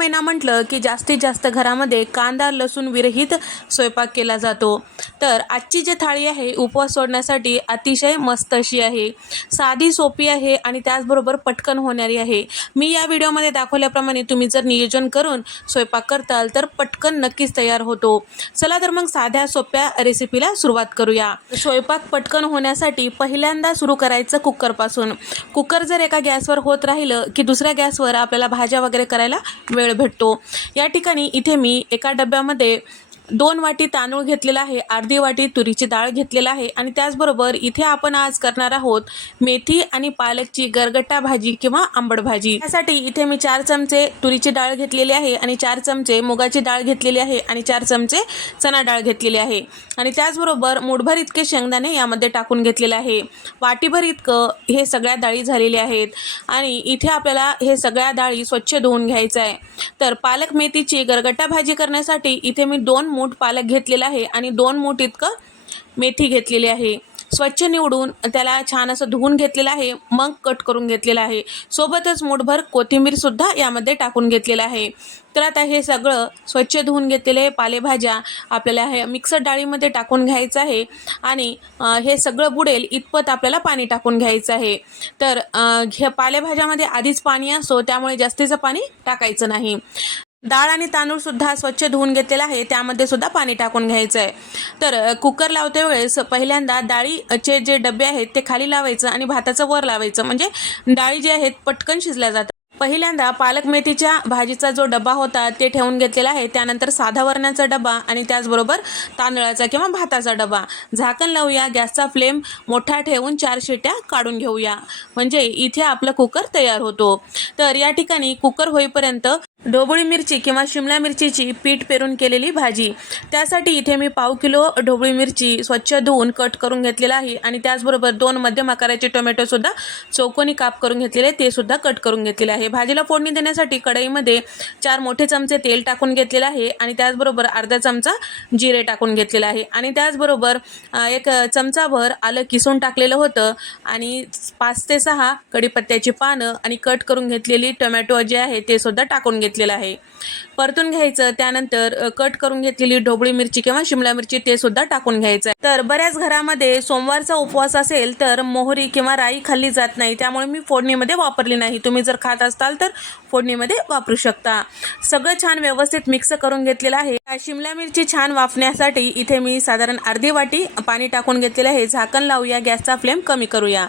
महिना म्हटलं की जास्तीत जास्त घरामध्ये कांदा लसूण विरहित स्वयंपाक केला जातो. तर आजची जी थाळी आहे उपवास सोडण्यासाठी अतिशय मस्त अशी आहे. साधी सोपी आहे आणि त्याचबरोबर पटकन होणारी आहे. मी या व्हिडिओमध्ये दाखवल्याप्रमाणे तुम्ही जर नियोजन करून स्वयंपाक करताल तर पटकन नक्कीच तयार होतो. चला तर मग साध्या सोप्या रेसिपीला सुरुवात करूया. स्वयंपाक पटकन होण्यासाठी पहिल्यांदा सुरू करायचं कुकरपासून. कुकर जर एका गॅसवर होत राहिलं की दुसऱ्या गॅसवर आपल्याला भाज्या वगैरे करायला वेळ भेटतो. या ठिकाणी इथे मी एका डब्यामध्ये दोन वाटी तांदूळ घेतलेला आहे अर्धी वाटी तुरीची डाळ घेतलेला आहे आणि त्याचबरोबर इथे आपण आज करणार आहोत मेथी आणि पालकची गरगट्टा भाजी किंवा आंबट भाजी. त्यासाठी इथे मी चार चमचे तुरीची डाळ घेतलेली आहे आणि चार चमचे मुगाची डाळ घेतलेली आहे आणि चार चमचे चणा डाळ घेतलेली आहे. आणि त्याचबरोबर मुठभर इतके शेंगदाणे यामध्ये टाकून घेतलेले आहे. वाटीभर इतकं हे सगळ्या डाळी झालेल्या आहेत आणि इथे आपल्याला हे सगळ्या डाळी स्वच्छ धुवून घ्यायचं आहे. तर पालक मेथीची गरगट्टा भाजी करण्यासाठी इथे मी दोन मूठ पालक घेतलेला आहे आणि दोन मूठ इतकं मेथी घेतलेली आहे. स्वच्छ निवडून त्याला छान असं धुवून घेतलेलं आहे मग कट करून घेतलेलं आहे. सोबतच मूठभर कोथिंबीरसुद्धा यामध्ये टाकून घेतलेलं आहे. तर आता हे सगळं स्वच्छ धुवून घेतलेले पालेभाज्या आपल्याला हे मिक्सर डाळीमध्ये टाकून घ्यायचं आहे आणि हे सगळं बुडेल इतपत आपल्याला पाणी टाकून घ्यायचं आहे. तर हे पालेभाज्यामध्ये आधीच पाणी असो त्यामुळे जास्तीचं पाणी टाकायचं नाही. डाळ आणि तांदूळ सुद्धा स्वच्छ धुवून घेतलेला आहे. त्यामध्ये सुद्धा पाणी टाकून घ्यायचं आहे तर कुकर लावते वेळेस पहिल्यांदा डाळीचे जे डबे आहेत ते खाली लावायचं आणि भाताचं वर लावायचं. म्हणजे डाळी जे आहेत पटकन शिजल्या जातात. पहिल्यांदा पालक मेथीच्या भाजीचा जो डबा होता ते ठेवून घेतलेला आहे. त्यानंतर साधा वरणाचा डबा आणि त्याचबरोबर तांदळाचा किंवा भाताचा डबा. झाकण लावूया गॅसचा फ्लेम मोठा ठेवून चार शिट्या काढून घेऊया. म्हणजे इथे आपलं कुकर तयार होतो. तर या ठिकाणी कुकर होईपर्यंत ढोबळी मिरची किंवा शिमला मिरचीची पीठ पेरून केलेली भाजी. त्यासाठी इथे मी पाव किलो ढोबळी मिरची स्वच्छ धुवून कट करून घेतलेला आहे आणि त्याचबरोबर दोन मध्यम आकाराचे टोमॅटोसुद्धा चौकोनी काप करून घेतलेले ते सुद्धा कट करून घेतलेले आहे. भाजीला फोडणी देण्यासाठी कढईमध्ये चार मोठे चमचे तेल टाकून घेतलेलं आहे आणि त्याचबरोबर अर्धा चमचा जिरे टाकून घेतलेला आहे. आणि त्याचबरोबर एक चमचाभर आलं किसून टाकलेलं होतं आणि पाच ते सहा कढीपत्त्याची पानं आणि कट करून घेतलेली टोमॅटो जे आहे ते सुद्धा टाकून घेतले घेतलेलं आहे. परतून घ्यायचं त्यानंतर कट करून घेतलेली ढोबळी मिरची किंवा शिमला मिरची ते सुद्धा टाकून घ्यायचं तर बऱ्याच घरामध्ये सोमवारचा उपवास असेल तर मोहरी किंवा राई खाल्ली जात नाही त्यामुळे मी फोडणीमध्ये वापरली नाही. तुम्ही जर खात असाल तर फोडणीमध्ये वापरू शकता. सगळं छान व्यवस्थित मिक्स करून घेतलेलं आहे. शिमला मिरची छान वाफण्यासाठी इथे मी साधारण अर्धी वाटी पाणी टाकून घेतलेलं आहे. झाकण लावूया गॅसचा फ्लेम कमी करूया.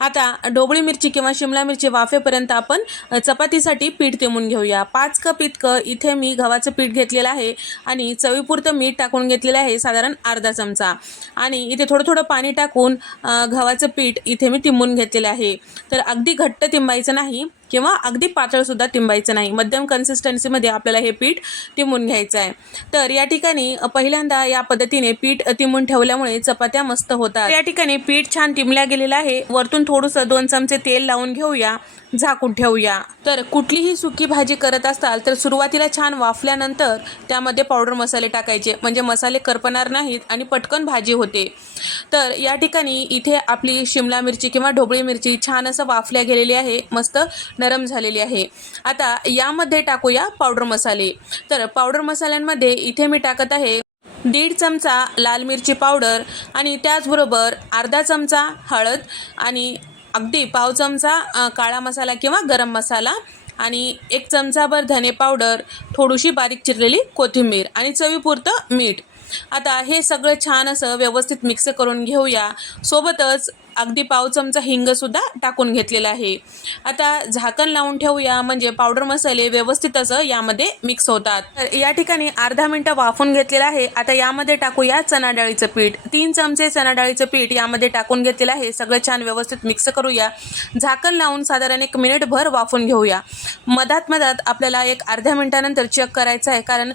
आता ढोबळी मिरची किंवा शिमला मिरची वाफेपर्यंत आपण चपातीसाठी पीठ तेमून घेऊया. पाच कप इतकं इथे मी गव्हाचं पीठ घेतलेलं आहे आणि चवीपुरतं मीठ टाकून घेतलेलं आहे साधारण अर्धा चमचा. आणि इथे थोडं थोडं पाणी टाकून गव्हाचं पीठ इथे मी तिंबून घेतलेलं आहे. तर अगदी घट्ट तिंबायचं नाही. किंवा अगदी पातळसुद्धा तिंबायचं नाही. मध्यम कन्सिस्टन्सीमध्ये आपल्याला हे पीठ तिंबून घ्यायचं आहे. तर या ठिकाणी पहिल्यांदा या पद्धतीने पीठ तिंबून ठेवल्यामुळे चपात्या मस्त होतात. या ठिकाणी पीठ छान तिंबल्या गेलेलं आहे. वरतून थोडंसं दोन चमचे तेल लावून घेऊया. झाकून ठेवूया. तर कुठलीही सुकी भाजी करत असाल तर सुरुवातीला छान वाफल्यानंतर त्यामध्ये पावडर मसाले टाकायचे. म्हणजे मसाले करपणार नाहीत आणि पटकन भाजी होते. तर या ठिकाणी इथे आपली शिमला मिरची किंवा ढोबळी मिरची छान असं वाफल्या गेलेली आहे. मस्त नरम झालेली आहे. आता यामध्ये टाकूया पावडर मसाले. तर पावडर मसाल्यांमध्ये इथे मी टाकत आहे दीड चमचा लाल मिरची पावडर आणि त्याचबरोबर अर्धा चमचा हळद आणि अगदी पाव चमचा काळा मसाला किंवा गरम मसाला आणि एक चमचाभर धने पावडर थोडीशी बारीक चिरलेली कोथिंबीर आणि चवीपुरतं मीठ. आता हे सगळं छान असं व्यवस्थित मिक्स करून घेऊया. सोबतच अगदी पाव चमचा हिंगसुद्धा टाकून घेतलेला आहे. आता झाकण लावून ठेवूया म्हणजे पावडर मसाले व्यवस्थित असं यामध्ये मिक्स होतात. तर या ठिकाणी अर्धा मिनटं वाफून घेतलेलं आहे. आता यामध्ये टाकूया चना डाळीचं पीठ. तीन चमचे चना डाळीचं पीठ यामध्ये टाकून घेतलेलं आहे. सगळं छान व्यवस्थित मिक्स करूया. झाकण लावून साधारण एक मिनिटभर वाफून घेऊया. मधात मधात आपल्याला एक अर्ध्या मिनिटानंतर चेक करायचं आहे. कारण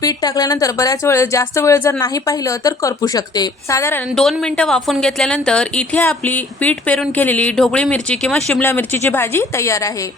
पीठ टाकल्यानंतर बऱ्याच वेळ जास्त वेळ जर नाही पाहिलं तर करपू शकते. साधारण दोन मिनिटं वाफून घेतल्यानंतर इथे आपली पीठ पेरून केलेली ढोबळी मिरची किंवा शिमला मिरचीची भाजी तयार आहे.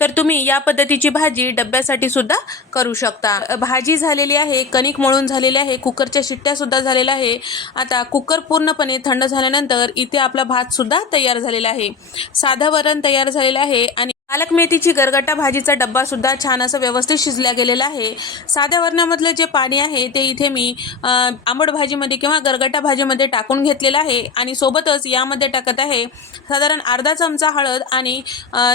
तर तुम्ही या पद्धतीची भाजी डब्यासाठी सुद्धा करू शकता. भाजी झालेली आहे कणिक मळून झालेली आहे कुकरच्या शिट्ट्या सुद्धा झालेल्या आहे. आता कुकर पूर्णपणे थंड झाल्यानंतर इथे आपला भात सुद्धा तयार झालेला आहे. साधं वरण तयार झालेलं आहे आणि पालक मेथीची गरगटा भाजीचा डब्बा सुद्धा छान असं व्यवस्थित शिजल्या गेलेला आहे. साध्या वरणामधलं जे पाणी आहे ते इथे मी आंबट भाजीमध्ये किंवा गरगटा भाजीमध्ये टाकून घेतलेलं आहे आणि सोबतच यामध्ये टाकत आहे साधारण अर्धा चमचा हळद आणि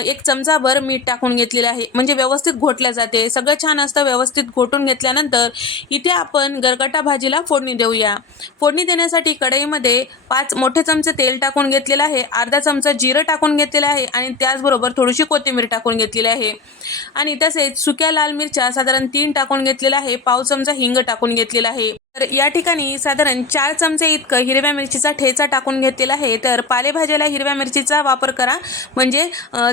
एक चमचाभर मीठ टाकून घेतलेलं आहे. म्हणजे व्यवस्थित घोटल्या जाते. सगळं छान असतं व्यवस्थित घोटून घेतल्यानंतर इथे आपण गरगटा भाजीला फोडणी देऊया. फोडणी देण्यासाठी कढईमध्ये पाच मोठे चमचे तेल टाकून घेतलेलं आहे. अर्धा चमचा जिरं टाकून घेतलेलं आहे आणि त्याचबरोबर थोडीशी कोथिंबीर टाकून घेतलेली आहे. आणि तसेच सुक्या लाल मिरच्या साधारण तीन टाकून घेतलेल्या आहे. पाव चमचा हिंग टाकून घेतलेला आहे. तर या ठिकाणी साधारण चार चमचे इतकं हिरव्या मिरचीचा ठेचा टाकून घेतलेला आहे. तर पालेभाज्याला हिरव्या मिरचीचा वापर करा. म्हणजे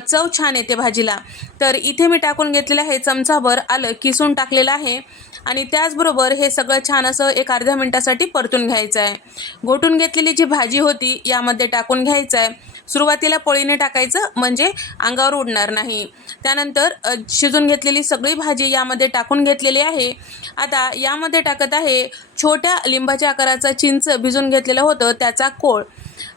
चव छान येते भाजीला. तर इथे मी टाकून घेतलेलं आहे चमचाभर आलं किसून टाकलेलं आहे. आणि त्याचबरोबर हे सगळं छान असं एक अर्ध्या मिनटासाठी परतून घ्यायचं आहे घोटून घेतलेली जी भाजी होती यामध्ये टाकून घ्यायचं आहे सुरुवातीला पोळीने टाकायचं म्हणजे अंगावर उडणार नाही. त्यानंतर शिजून घेतलेली सगळी भाजी यामध्ये टाकून घेतलेली आहे. आता यामध्ये टाकत आहे छोट्या लिंबाच्या आकाराचा चिंच भिजून घेतलेलं होतं त्याचा कोळ.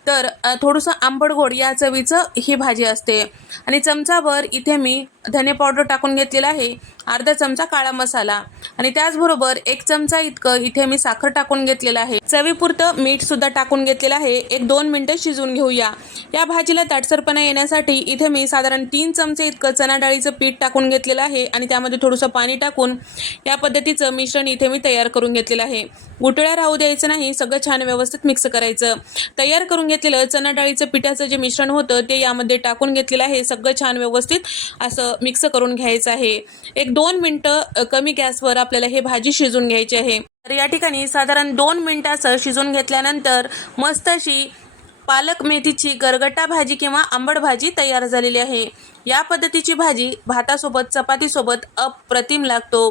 तर थोडंसं आंबट गोड या चवीचं ही भाजी असते. आणि चमचाभर इथे मी धने पावडर टाकून घेतलेला आहे. अर्धा चमचा काळा मसाला. आणि त्याचबरोबर एक चमचा इतकं इथे मी साखर टाकून घेतलेलं आहे. चवीपुरतं मीठ सुद्धा टाकून घेतलेलं आहे. एक दोन मिनटं शिजवून घेऊया. या भाजीला ताटसरपणा येण्यासाठी इथे मी साधारण तीन चमचे इतकं चणा डाळीचं पीठ टाकून घेतलेलं आहे. आणि त्यामध्ये थोडंसं पाणी टाकून या पद्धतीचं मिश्रण इथे मी तयार करून घेतलेलं आहे. गुटळ्या राहू द्यायचं नाही. सगळं छान व्यवस्थित मिक्स करायचं. तयार करून घेतलेलं चणा डाळीचं पिठाचं जे मिश्रण होतं ते यामध्ये टाकून घेतलेलं आहे. सगळं छान व्यवस्थित असं मिक्स करून घ्यायचं आहे. एक दोन मिनटं कमी गॅसवर आपल्याला हे भाजी शिजून घ्यायची आहे. तर या ठिकाणी साधारण दोन मिनटाचं शिजून घेतल्यानंतर मस्त अशी पालक मेथीची गरगटा भाजी किंवा आंबट भाजी तयार झालेली आहे. या पद्धतीची भाजी भातासोबत चपातीसोबत अप्रतिम लागतो.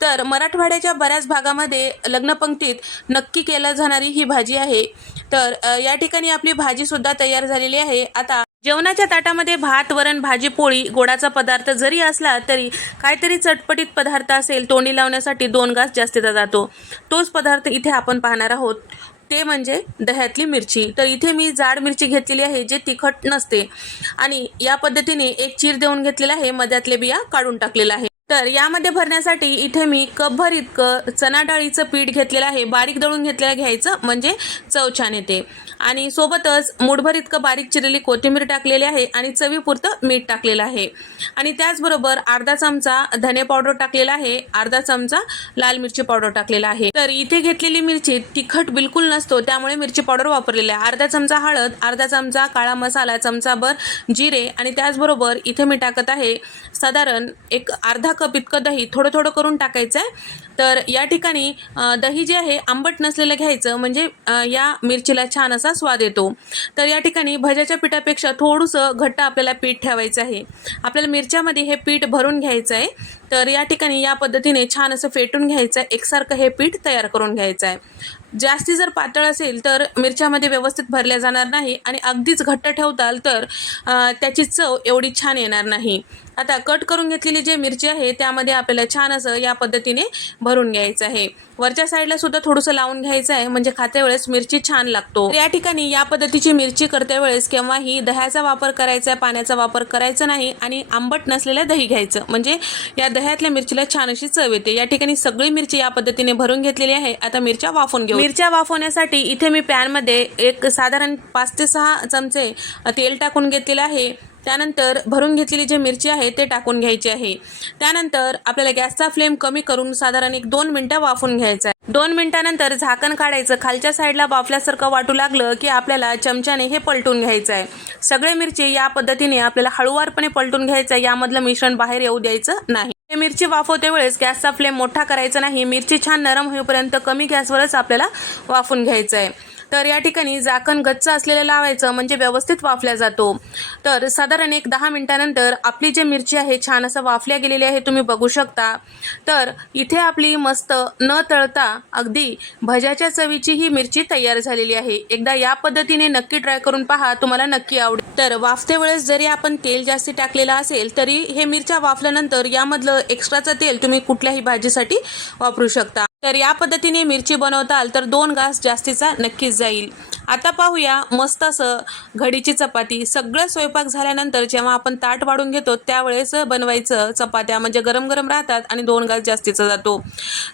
तर मराठवाड्याच्या बऱ्याच भागामध्ये लग्नपंक्तीत नक्की केल्या जाणारी ही भाजी आहे. तर या ठिकाणी आपली भाजीसुद्धा तयार झालेली आहे. आता जेवणाच्या ताटामध्ये भात वरण भाजी पोळी गोडाचा पदार्थ जरी असला तरी काहीतरी चटपटीत पदार्थ असेल तोंडी लावण्यासाठी दोन घास जास्तीचा जातो. तोच पदार्थ इथे आपण पाहणार आहोत. ते म्हणजे दह्यातली मिरची. तर इथे मी जाड मिरची घेतलेली आहे जे तिखट नसते. आणि या पद्धतीने एक चीर देऊन घेतलेला आहे मध्यातले बिया काढून टाकलेला आहे. तर यामध्ये भरण्यासाठी इथे मी कपभर इतकं चणा डाळीचं पीठ घेतलेलं आहे बारीक दळून घेतलेलं घ्यायचं म्हणजे चव छान येते. आणि सोबतच मुठभर इतकं बारीक चिरलेली कोथिंबीर टाकलेली आहे आणि चवीपुरतं मीठ टाकलेलं आहे. आणि त्याचबरोबर अर्धा चमचा धने पावडर टाकलेला आहे. अर्धा चमचा लाल मिरची पावडर टाकलेला आहे. तर इथे घेतलेली मिरची तिखट बिलकुल नसतो त्यामुळे मिरची पावडर वापरलेली आहे. अर्धा चमचा हळद अर्धा चमचा काळा मसाला चमचाभर जिरे आणि त्याचबरोबर इथे मी टाकत आहे साधारण एक अर्धा कप इतकं दही थोडं थोडं करून टाकायचं आहे. तर या ठिकाणी दही जे आहे आंबट नसलेलं घ्यायचं. म्हणजे या मिरचीला छान असं स्वाद येतो. तर या ठिकाणी भज्याच्या पिठापेक्षा थोडंसं घट्ट आपल्याला पीठ ठेवायचं आहे. आपल्याला मिरच्यामध्ये हे पीठ भरून घ्यायचं आहे. तर या ठिकाणी या पद्धतीने छान असं फेटून घ्यायचं आहे एकसारखं हे पीठ तयार करून घ्यायचं आहे. जास्ती जर पातळ असेल तर मिरच्यामध्ये व्यवस्थित भरल्या जाणार नाही आणि अगदीच घट्ट ठेवताल तर त्याची चव एवढी छान येणार नाही. आता कट करून घेतलेली जी मिरची आहे त्यामध्ये आपल्याला छान असं या पद्धतीने भरून घ्यायचं आहे. वरच्या साईडला सुद्धा थोडंसं लावून घ्यायचं आहे म्हणजे खात्या वेळेस मिरची छान लागतो. या ठिकाणी या पद्धतीची मिरची करते वेळेस केव्हाही दह्याचा वापर करायचा आहे पाण्याचा वापर करायचा नाही आणि आंबट नसलेलं दही घ्यायचं. म्हणजे या दह्यातल्या मिरचीला छान अशी चव येते. या ठिकाणी सगळी मिरची या पद्धतीने भरून घेतलेली आहे. आता मिरच्या वाफवून घेऊ. मिरच्या वाफवण्यासाठी इथे मी पॅनमध्ये एक साधारण पाच ते सहा चमचे तेल टाकून घेतलेलं आहे. त्यानंतर भरून घेतलेली जी मिरची आहे ते टाकून घ्यायची आहे. त्यानंतर आपल्याला गॅसचा फ्लेम कमी करून साधारण एक दोन मिनटं वाफून घ्यायचं आहे. दोन मिनिटानंतर झाकण काढायचं. खालच्या साईडला बाफल्यासारखं वाटू लागलं की आपल्याला चमच्याने हे पलटून घ्यायचं आहे. सगळे मिरची या पद्धतीने आपल्याला हळूवारपणे पलटून घ्यायचं आहे. यामधलं मिश्रण बाहेर येऊ द्यायचं नाही. मिरची वाफवते वेळेस गॅसचा फ्लेम मोठा करायचा नाही. मिरची छान नरम होईपर्यंत कमी गॅसवरच आपल्याला वाफून घ्यायचं आहे तर या ठिकाणी झाकण गच्च असलेलं लावायचं म्हणजे व्यवस्थित वाफल्या जातो. तर साधारण एक दहा मिनिटानंतर आपली जी मिरची आहे छान असं वाफल्या गेलेली आहे तुम्ही बघू शकता. तर इथे आपली मस्त न तळता अगदी भज्याच्या चवीची ही मिरची तयार झालेली आहे. एकदा या पद्धतीने नक्की ट्राय करून पहा तुम्हाला नक्की आवडेल. तर वाफते वेळेस जरी आपण तेल जास्ती टाकलेलं असेल तरी हे मिरच्या वाफल्यानंतर यामधलं एक्स्ट्राचं तेल तुम्ही कुठल्याही भाजीसाठी वापरू शकता. तर या पद्धतीने मिरची बनवताल तर दोन घास जास्तीचा नक्कीच जाईल. आता पाहूया मस्त असं घडीची चपाती. सगळं स्वयंपाक झाल्यानंतर जेव्हा आपण ताट वाढून घेतो त्यावेळेस बनवायचं चपात्या म्हणजे गरम गरम राहतात आणि दोन घास जास्तीचा जातो.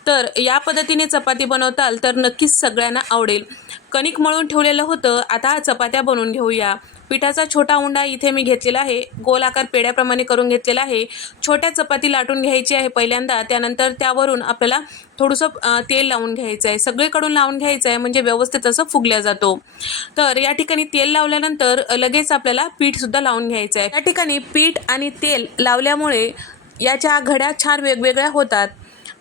तर या पद्धतीने चपाती बनवताल तर नक्कीच सगळ्यांना आवडेल. कणिक मळून ठेवलेलं होतं. आता चपात्या बनवून घेऊया. पिठाचा छोटा उंडा इथे मी घेतलेला आहे. गोल आकार पेड्याप्रमाणे करून घेतलेला आहे. छोट्या चपाती लाटून घ्यायची आहे पहिल्यांदा. त्यानंतर त्यावरून आपल्याला थोडंसं तेल लावून घ्यायचं आहे. सगळीकडून लावून घ्यायचं आहे म्हणजे व्यवस्थित असं फुगल्या जातो. तर या ठिकाणी तेल लावल्यानंतर लगेच आपल्याला पीठसुद्धा लावून घ्यायचं आहे. या ठिकाणी पीठ आणि तेल लावल्यामुळे याच्या घड्या छान वेगवेगळ्या होतात.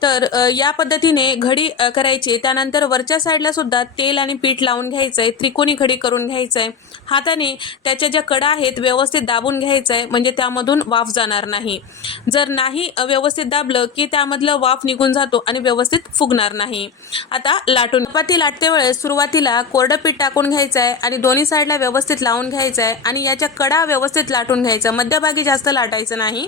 तर या पद्धतीने घडी करायची. त्यानंतर वरच्या साईडला सुद्धा तेल आणि पीठ लावून घ्यायचं आहे त्रिकोणी घडी करून घ्यायचं आहे हाताने त्याच्या ज्या कडा आहेत व्यवस्थित दाबून घ्यायचं आहे म्हणजे त्यामधून वाफ जाणार नाही. जर नाही व्यवस्थित दाबलं की त्यामधलं वाफ निघून जातो आणि व्यवस्थित फुगणार नाही. आता लाटून चपाती लाटते वेळेस सुरुवातीला कोरडं पीठ टाकून घ्यायचं आहे आणि दोन्ही साईडला व्यवस्थित लावून घ्यायचं आहे आणि याच्या कडा व्यवस्थित लाटून घ्यायचा. मध्यभागी जास्त लाटायचं नाही.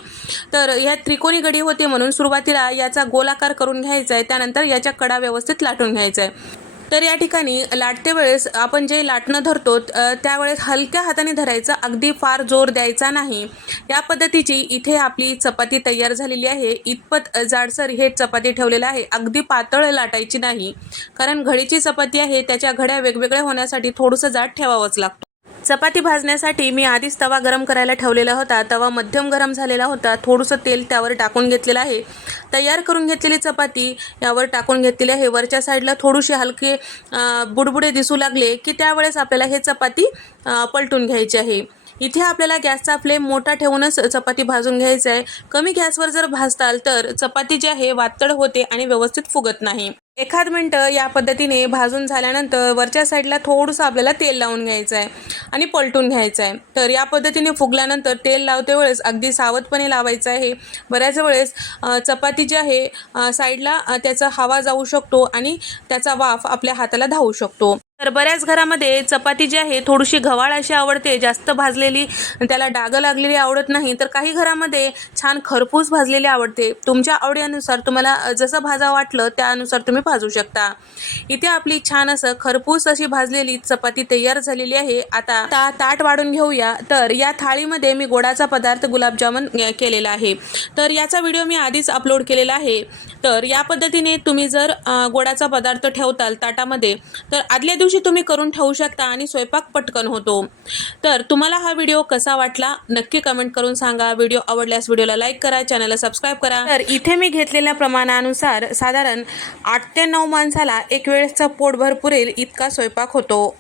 तर ह्या त्रिकोणी घडी होते म्हणून सुरुवातीला याचा आकार करून घ्यायचा आहे त्यानंतर याच्या कडा व्यवस्थित लाटून घ्यायचा आहे तर या ठिकाणी लाटते वेळेस आपण जे लाटणं धरतो त्यावेळेस हलक्या हाताने धरायचं अगदी फार जोर द्यायचा नाही. या पद्धतीची इथे आपली चपाती तयार झालेली आहे. इतपत जाडसर हे चपाती ठेवलेलं आहे. अगदी पातळ लाटायची नाही. कारण घडीची चपाती आहे त्याच्या घड्या वेगवेगळ्या होण्यासाठी थोडंसं जाड ठेवावंच लागतं. चपाती भाजण्यासाठी मी आधीच तवा गरम करायला ठेवलेला होता. तवा मध्यम गरम झालेला होता. थोडंसं तेल त्यावर टाकून घेतलेलं आहे. तयार करून घेतलेली चपाती यावर टाकून घेतलेली आहे. वरच्या साईडला थोडीशी हलके बुडबुडे दिसू लागले की त्यावेळेस आपल्याला हे चपाती पलटून घ्यायची आहे. इथे आपल्याला गॅसचा फ्लेम मोठा ठेवूनच चपाती भाजून घ्यायचं आहे कमी गॅसवर जर भाजताल तर चपाती जी आहे वातळ होते आणि व्यवस्थित फुगत नाही. एखाद मिनटं या पद्धतीने भाजून झाल्यानंतर वरच्या साईडला थोडंसं आपल्याला तेल लावून घ्यायचं आहे आणि पलटून घ्यायचं आहे. तर या पद्धतीने फुगल्यानंतर तेल लावते वेळेस अगदी सावधपणे लावायचं आहे. बऱ्याच वेळेस चपाती जी आहे साईडला त्याचा हवा जाऊ शकतो आणि त्याचा वाफ आपल्या हाताला धावू शकतो. तर बऱ्याच घरामध्ये चपाती जी आहे थोडीशी घवाळ अशी आवडते जास्त भाजलेली त्याला डागं लागलेली आवडत नाही. तर काही घरामध्ये छान खरपूस भाजलेली आवडते. तुमच्या आवडीनुसार तुम्हाला जसं भाजा वाटलं त्यानुसार तुम्ही भाजू शकता. इथे आपली छान असं खरपूस अशी भाजलेली चपाती तयार झालेली आहे. आता आता ताट वाढून घेऊया. तर या थाळीमध्ये मी गोडाचा पदार्थ गुलाबजामुन केलेला आहे. तर याचा व्हिडिओ मी आधीच अपलोड केलेला आहे. तर या पद्धतीने तुम्ही जर गोडाचा पदार्थ ठेवताल ताटामध्ये तर आदल्या दिवशी तुम्ही करून ठेवू शकता आणि स्वयंपाक पटकन होतो. तर तुम्हाला हा व्हिडिओ कसा वाटला नक्की कमेंट करून सांगा. व्हिडिओ आवडल्यास व्हिडिओला लाईक करा चॅनलला सबस्क्राईब करा. तर इथे मी घेतलेल्या प्रमाणानुसार साधारण आठ ते नऊ माणसाला एक वेळेसचा पोट भरपुरेल इतका स्वयंपाक होतो.